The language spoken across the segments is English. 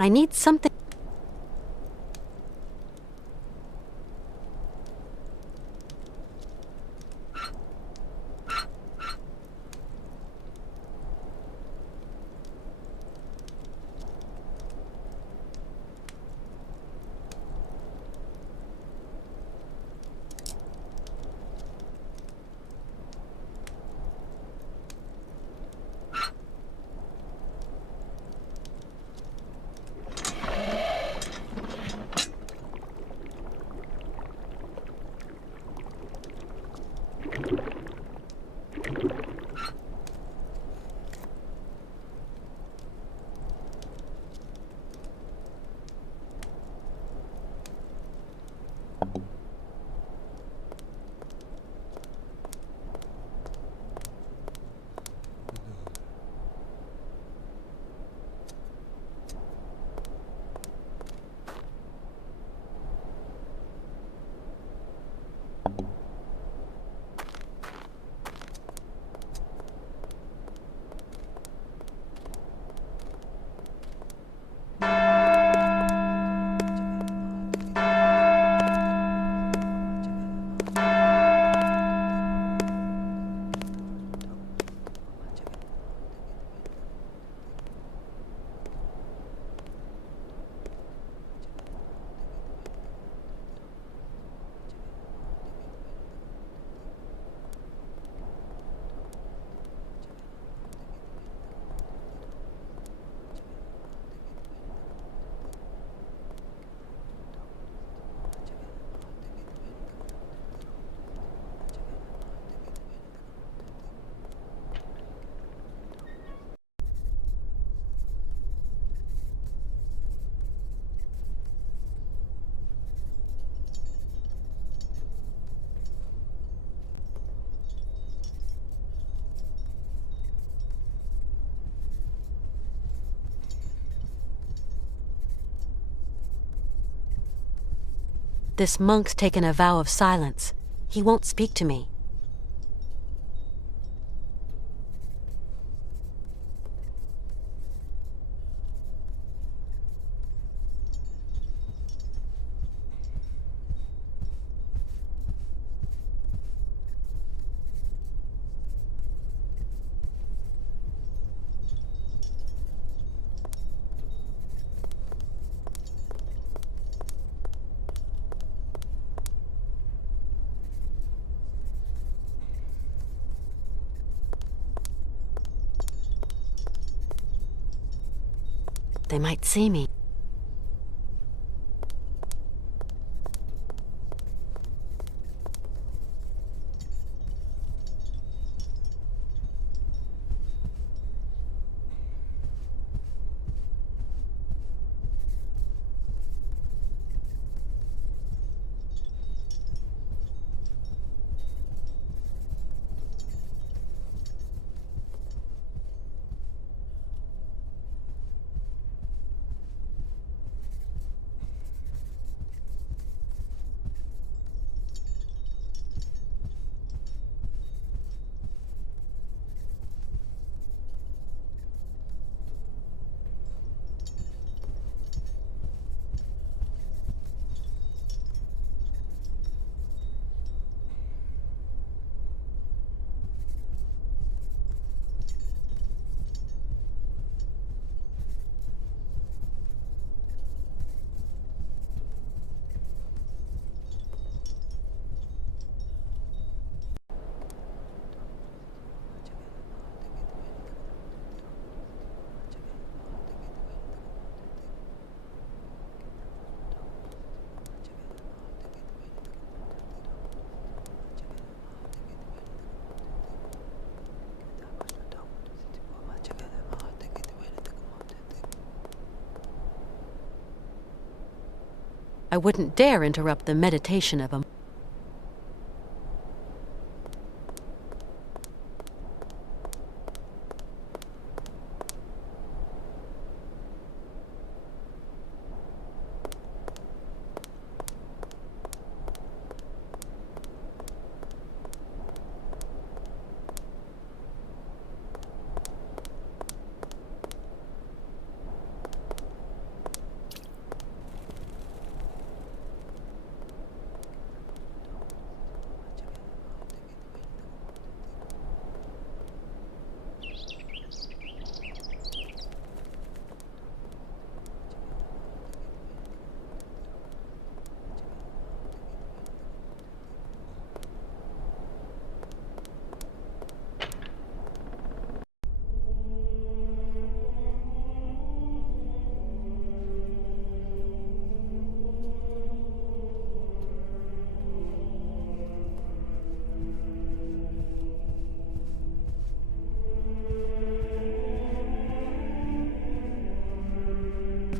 I need something. This monk's taken a vow of silence. He won't speak to me. They might see me. I wouldn't dare interrupt the meditation of a...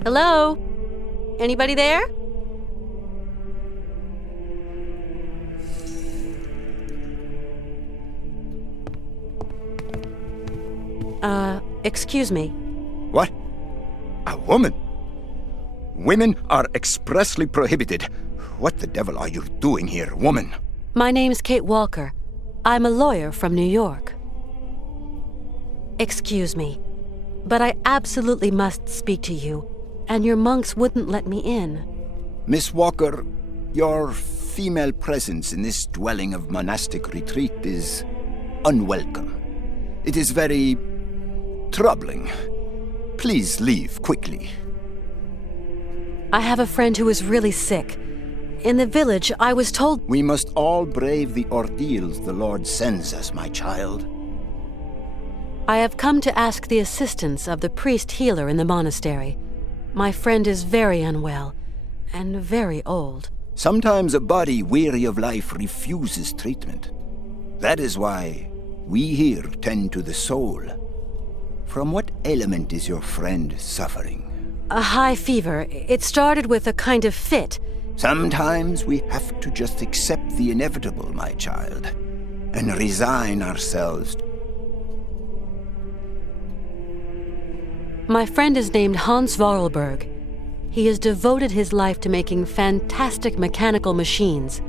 Hello? Anybody there? Excuse me. What? A woman? Women are expressly prohibited. What the devil are you doing here, woman? My name's Kate Walker. I'm a lawyer from New York. Excuse me, but I absolutely must speak to you, and your monks wouldn't let me in. Miss Walker, your female presence in this dwelling of monastic retreat is unwelcome. It is very troubling. Please leave quickly. I have a friend who is really sick. In the village, I was told... We must all brave the ordeals the Lord sends us, my child. I have come to ask the assistance of the priest healer in the monastery. My friend is very unwell, and very old. Sometimes a body weary of life refuses treatment. That is why we here tend to the soul. From what ailment is your friend suffering? A high fever. It started with a kind of fit. Sometimes we have to just accept the inevitable, my child, and resign ourselves. My friend is named Hans Vorarlberg. He has devoted his life to making fantastic mechanical machines.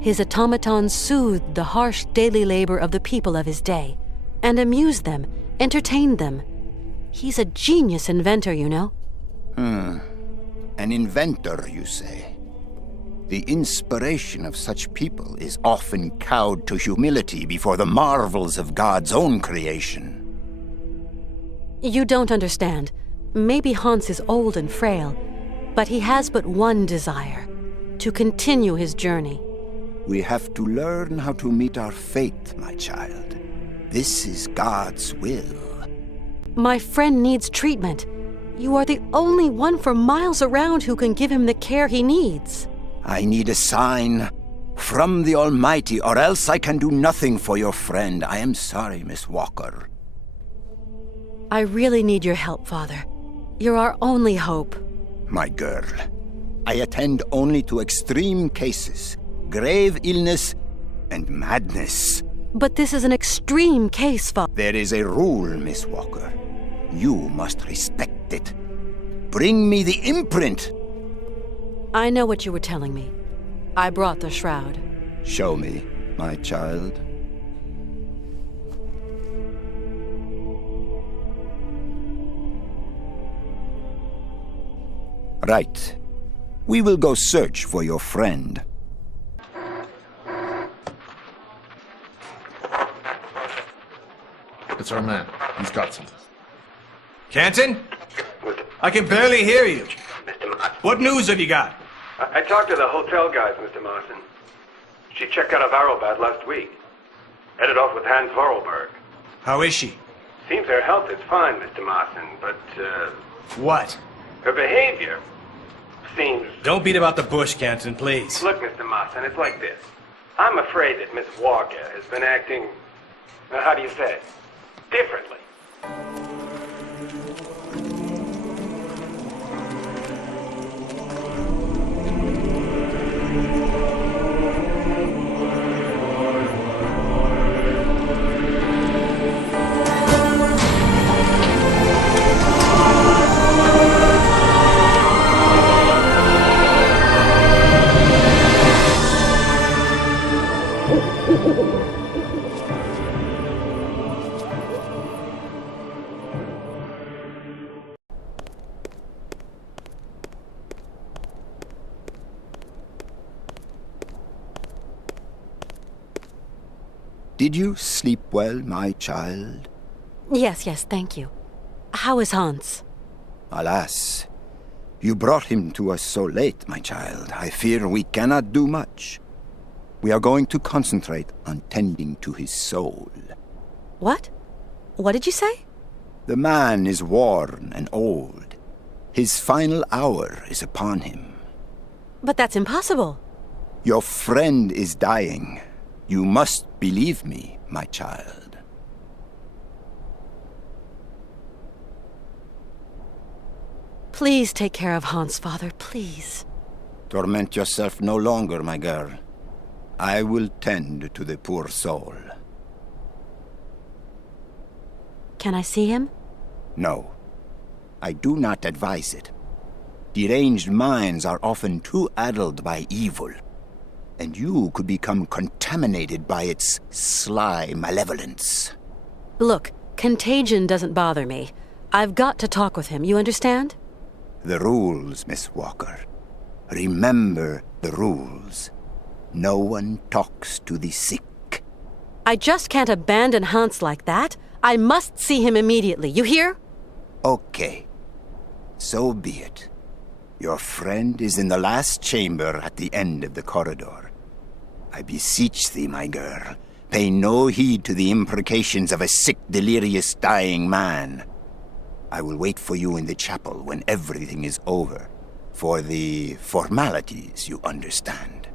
His automatons soothed the harsh daily labor of the people of his day, and amused them, entertained them. He's a genius inventor, you know. An inventor, you say? The inspiration of such people is often cowed to humility before the marvels of God's own creation. You don't understand. Maybe Hans is old and frail, but he has but one desire: to continue his journey. We have to learn how to meet our fate, my child. This is God's will. My friend needs treatment. You are the only one for miles around who can give him the care he needs. I need a sign from the Almighty, or else I can do nothing for your friend. I am sorry, Miss Walker. I really need your help, Father. You're our only hope. My girl, I attend only to extreme cases, grave illness and madness. But this is an extreme case, Father. There is a rule, Miss Walker. You must respect it. Bring me the imprint. I know what you were telling me. I brought the shroud. Show me, my child. Right. We will go search for your friend. It's our man. He's got something. Canton? I can barely hear you. Mr. Mott. What news have you got? I talked to the hotel guys, Mr. Marson. She checked out of Arrowbad last week. Headed off with Hans Vorarlberg. How is she? Seems her health is fine, Mr. Marson, but, What? her behavior seems... Don't beat about the bush, Canton, please. Look, Mr. Marson, it's like this. I'm afraid that Miss Walker has been acting, how do you say it, differently. Did you sleep well, my child? Yes, thank you. How is Hans? Alas, you brought him to us so late, my child. I fear we cannot do much. We are going to concentrate on tending to his soul. What? What did you say? The man is worn and old. His final hour is upon him. But that's impossible. Your friend is dying. You must believe me, my child. Please take care of Hans, father, please. Torment yourself no longer, my girl. I will tend to the poor soul. Can I see him? No. I do not advise it. Deranged minds are often too addled by evil, and you could become contaminated by its sly malevolence. Look, contagion doesn't bother me. I've got to talk with him, you understand? The rules, Miss Walker. Remember the rules. No one talks to the sick. I just can't abandon Hans like that. I must see him immediately, you hear? Okay. So be it. Your friend is in the last chamber at the end of the corridor. I beseech thee, my girl, pay no heed to the imprecations of a sick, delirious, dying man. I will wait for you in the chapel when everything is over, for the formalities, you understand.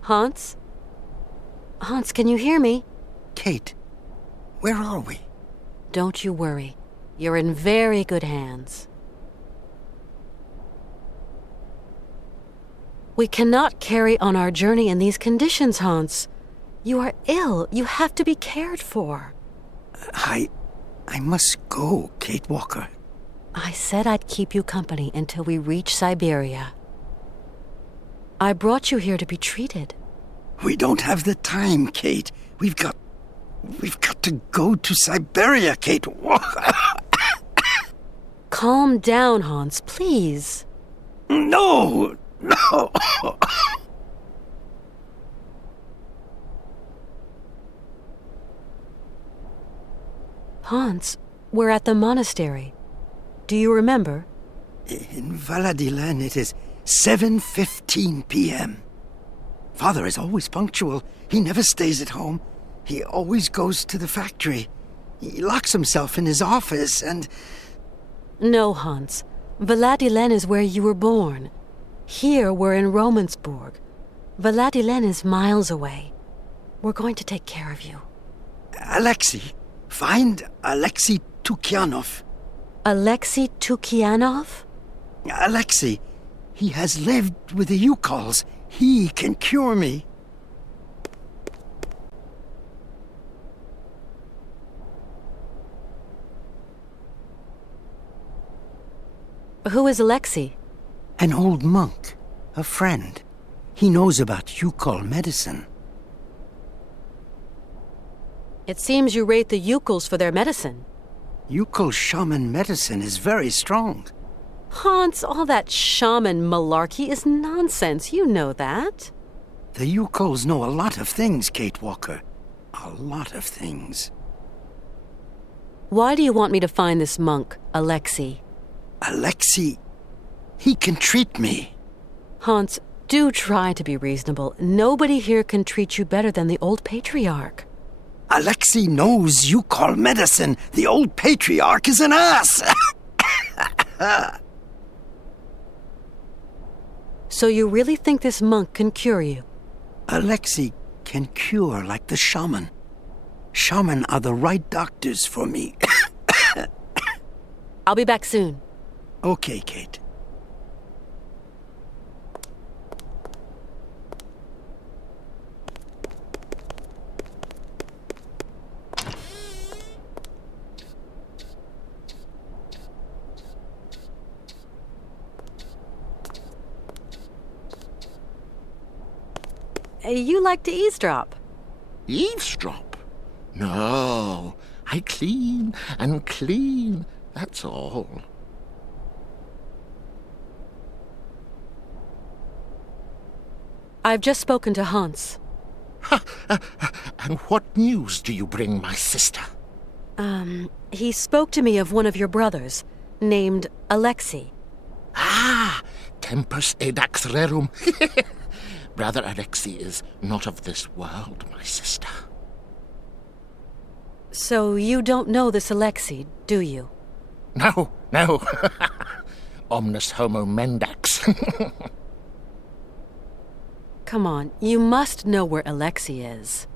Hans? Hans, can you hear me? Kate, where are we? Don't you worry. You're in very good hands. We cannot carry on our journey in these conditions, Hans. You are ill. You have to be cared for. I must go, Kate Walker. I said I'd keep you company until we reach Syberia. I brought you here to be treated. We don't have the time, Kate. We've got to go to Syberia, Kate Walker. Calm down, Hans, please. No. Hans, we're at the monastery. Do you remember? In Valladolid, it is 7:15 p.m. Father is always punctual. He never stays at home. He always goes to the factory. He locks himself in his office and... No, Hans. Valladolid is where you were born. Here we're in Romansburg. Valladolid is miles away. We're going to take care of you. Alexei. Find Alexei Tukyanov. Alexei Tukyanov? Alexei. He has lived with the Ukals. He can cure me. Who is Alexei? An old monk. A friend. He knows about Ukal medicine. It seems you rate the Ukals for their medicine. Ukal shaman medicine is very strong. Hans, all that shaman malarkey is nonsense. You know that. The Ukals know a lot of things, Kate Walker. A lot of things. Why do you want me to find this monk, Alexei? Alexei, he can treat me. Hans, do try to be reasonable. Nobody here can treat you better than the old patriarch. Alexei knows Ukal medicine. The old patriarch is an ass. So you really think this monk can cure you? Alexei can cure like the shaman. Shaman are the right doctors for me. I'll be back soon. Okay, Kate. You like to eavesdrop. Eavesdrop? No, I clean and clean, that's all. I've just spoken to Hans. And what news do you bring, my sister? He spoke to me of one of your brothers, named Alexei. Ah, tempus edax rerum. Brother Alexei is not of this world, my sister. So you don't know this Alexei, do you? No. Omnis homo mendax. Come on, you must know where Alexei is.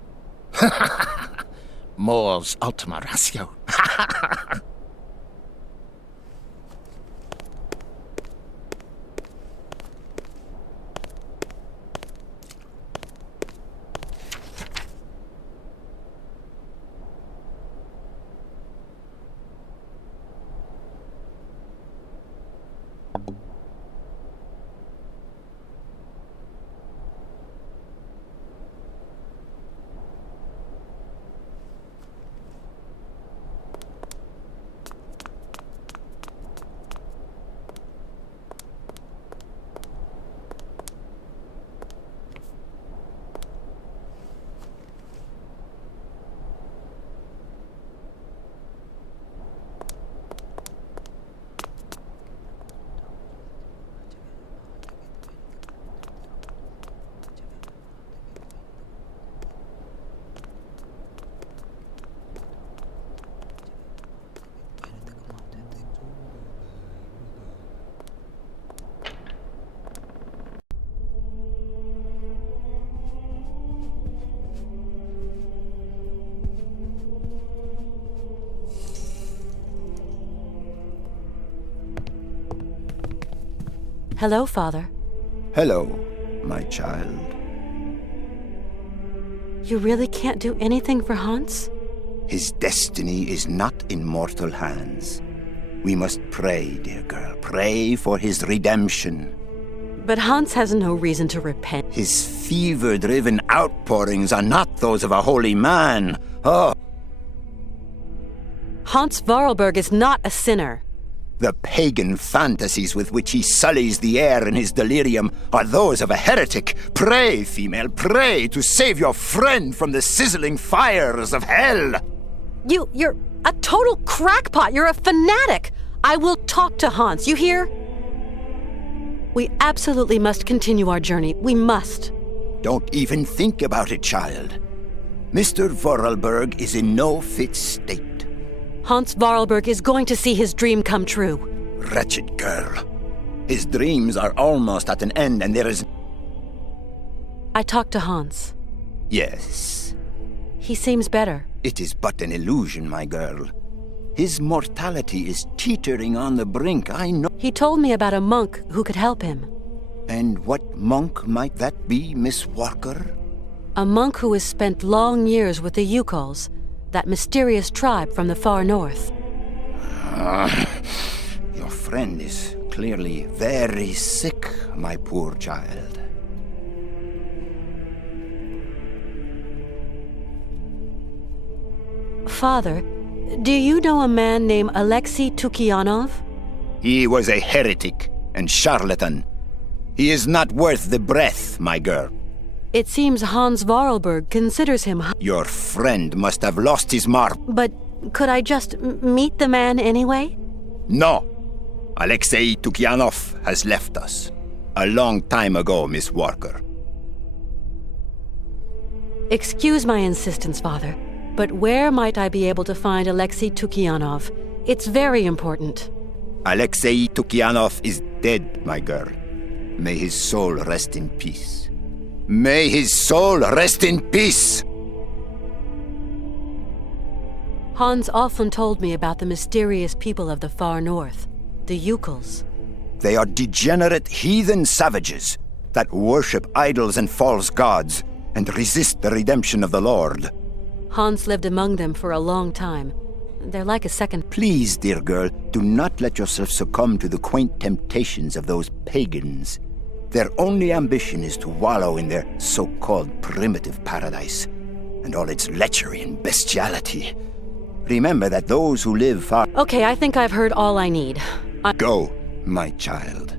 Mors ultima ratio. Hello, Father. Hello, my child. You really can't do anything for Hans? His destiny is not in mortal hands. We must pray, dear girl. Pray for his redemption. But Hans has no reason to repent. His fever-driven outpourings are not those of a holy man. Oh, Hans Vorarlberg is not a sinner. the pagan fantasies with which he sullies the air in his delirium are those of a heretic. Pray, female, pray to save your friend from the sizzling fires of hell. You're a total crackpot. You're a fanatic. I will talk to Hans, you hear? We absolutely must continue our journey. We must. Don't even think about it, child. Mr. Vorarlberg is in no fit state. Hans Vorarlberg is going to see his dream come true. Wretched girl. His dreams are almost at an end and there is... I talked to Hans. Yes. He seems better. It is but an illusion, my girl. His mortality is teetering on the brink, I know. He told me about a monk who could help him. And what monk might that be, Miss Walker? A monk who has spent long years with the Ukals, that mysterious tribe from the far north. Your friend is clearly very sick, my poor child. Father, do you know a man named Alexei Tukianov? He was a heretic and charlatan. He is not worth the breath, my girl. It seems Hans Vorarlberg considers him... Your friend must have lost his mark. But could I just meet the man anyway? No. Alexei Tukianov has left us. A long time ago, Miss Walker. Excuse my insistence, Father, but where might I be able to find Alexei Tukianov? It's very important. Alexei Tukianov is dead, my girl. May his soul rest in peace. May his soul rest in peace! Hans often told me about the mysterious people of the far north, the Ukals. They are degenerate heathen savages that worship idols and false gods and resist the redemption of the Lord. Hans lived among them for a long time. They're like a second... Please, dear girl, do not let yourself succumb to the quaint temptations of those pagans. Their only ambition is to wallow in their so-called primitive paradise, and all its lechery and bestiality. Remember that those who live far... Okay, I think I've heard all I need. Go, my child.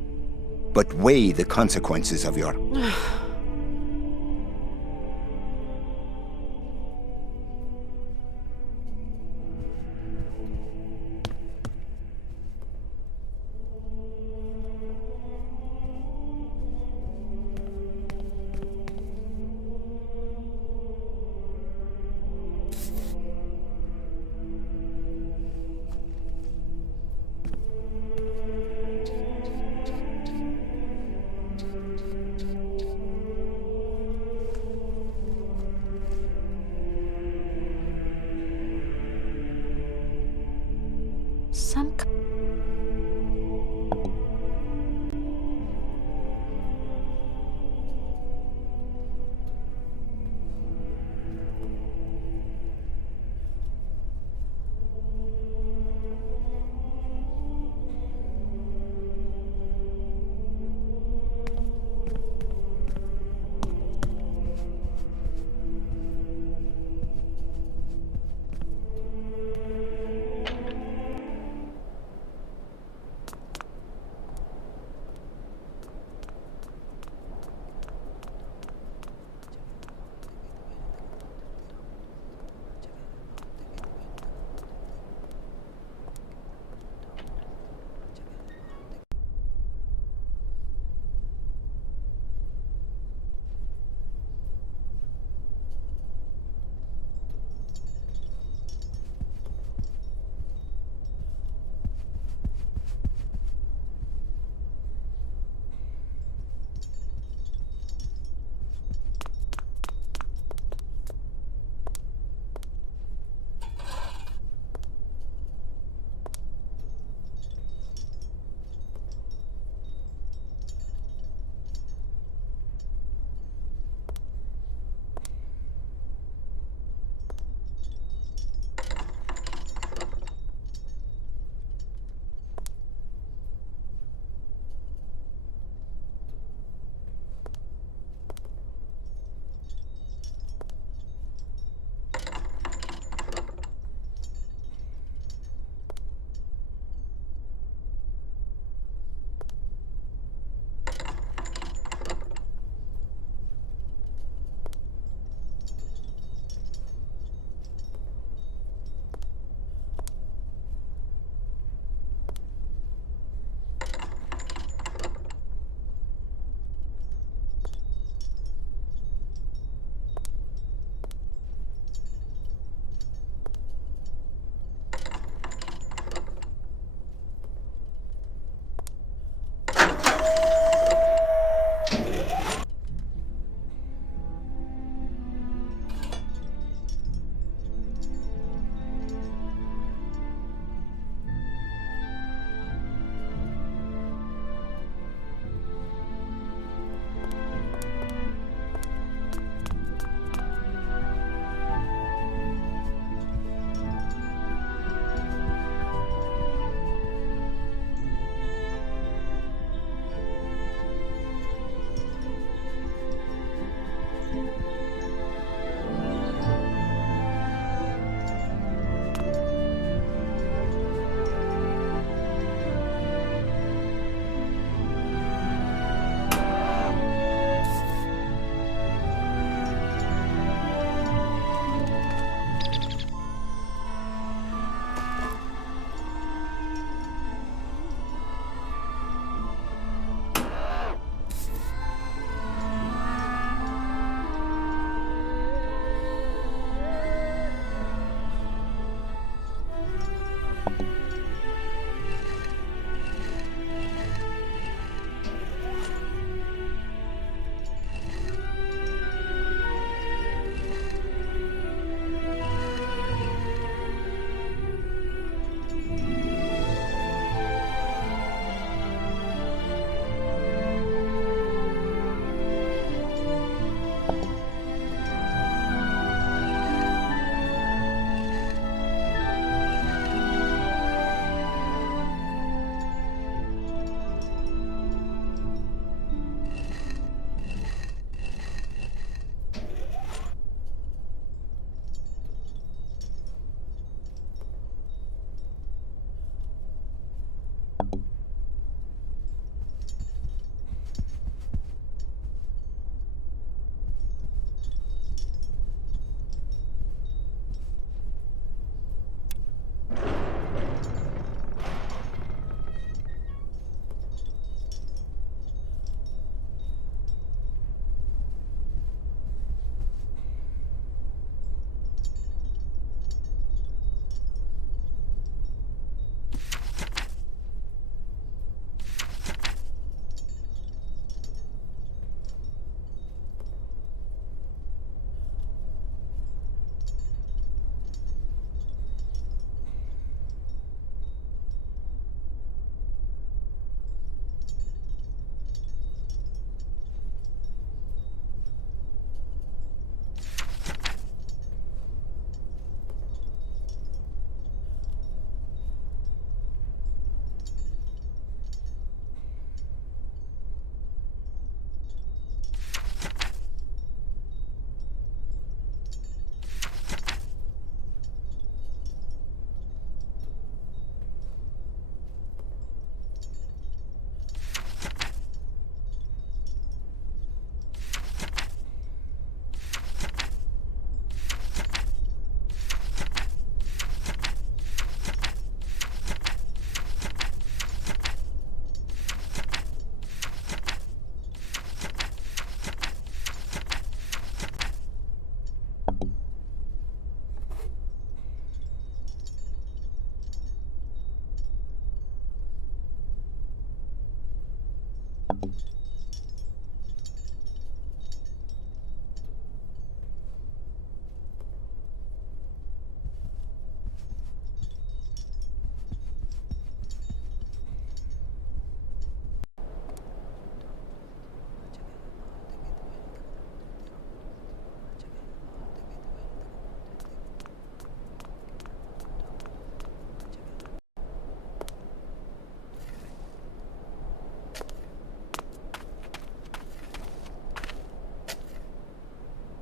But weigh the consequences of your...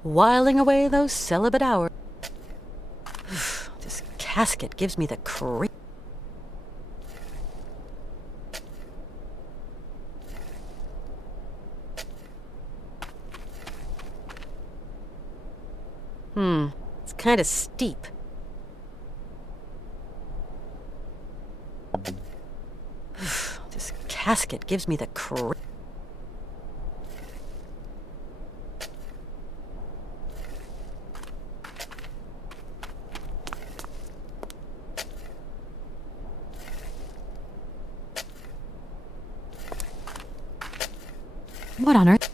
whiling away those celibate hours. This casket gives me the creep. It's kind of steep. This casket gives me the creep. What on earth?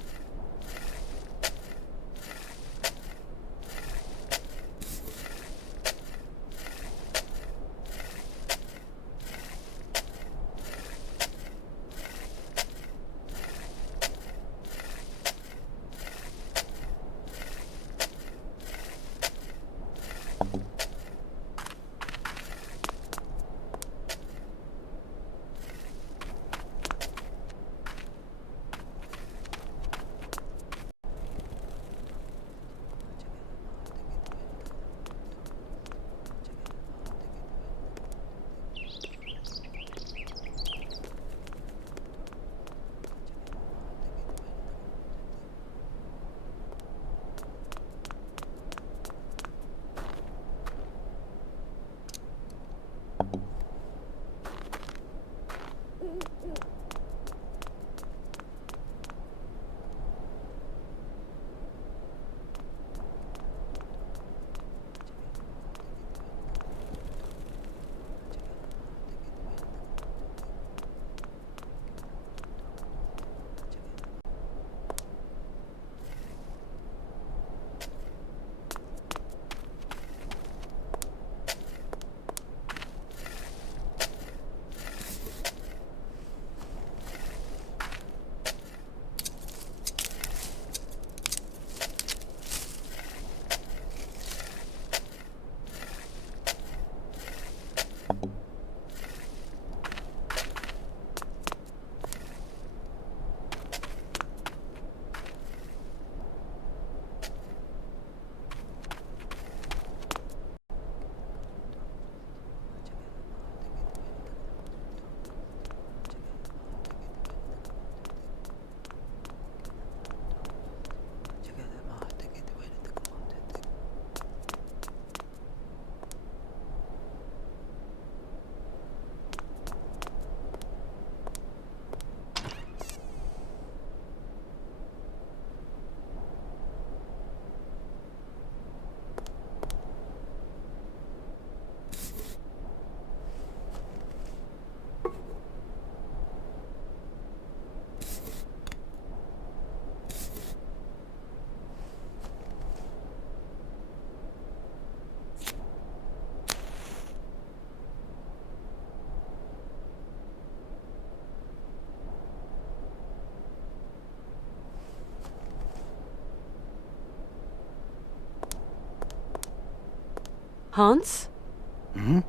Hans? Hmm?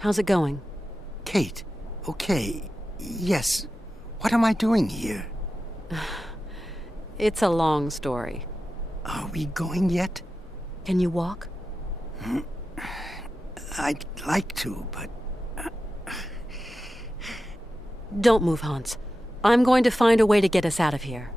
How's it going? Kate, okay, yes. What am I doing here? It's a long story. Are we going yet? Can you walk? I'd like to, but... Don't move, Hans. I'm going to find a way to get us out of here.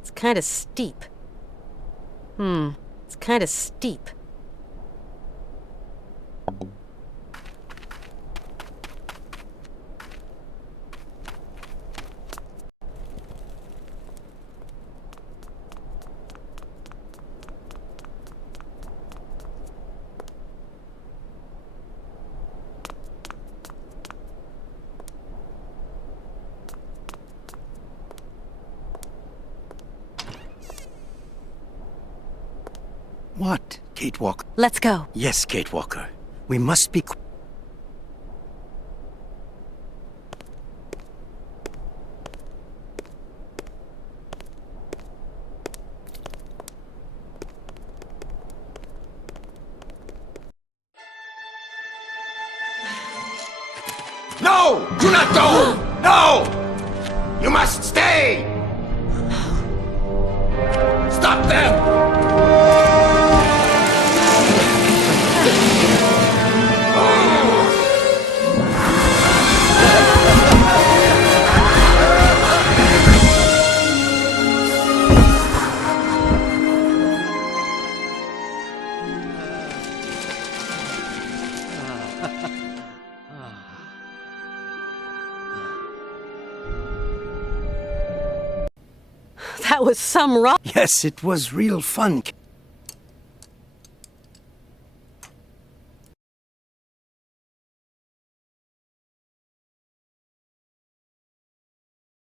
It's kind of steep. It's kind of steep. What, Kate Walker? Let's go. Yes, Kate Walker. We must be... No! Do not go! No! You must stay! Stop them! That was some rock. Yes, it was real fun.